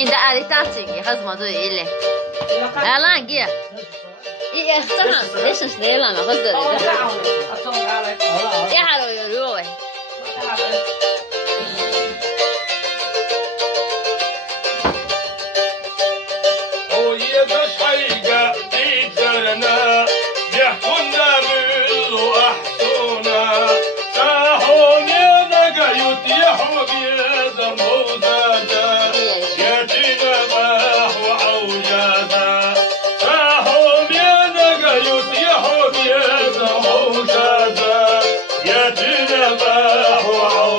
Inda aritaatigi hasmadu ile. Alan giya. Iya sana deixa estrela na costa dele. Ya halo yo ruwe. Oh yeah das حيقة تيجرنا يحكونا بالأحسونا ساحون ينقى يتيحوا بيد موزاجا ياتينا باح وعوجادا ساحون ينقى يتيحوا بيد موزاجا ياتينا باح وعوجادا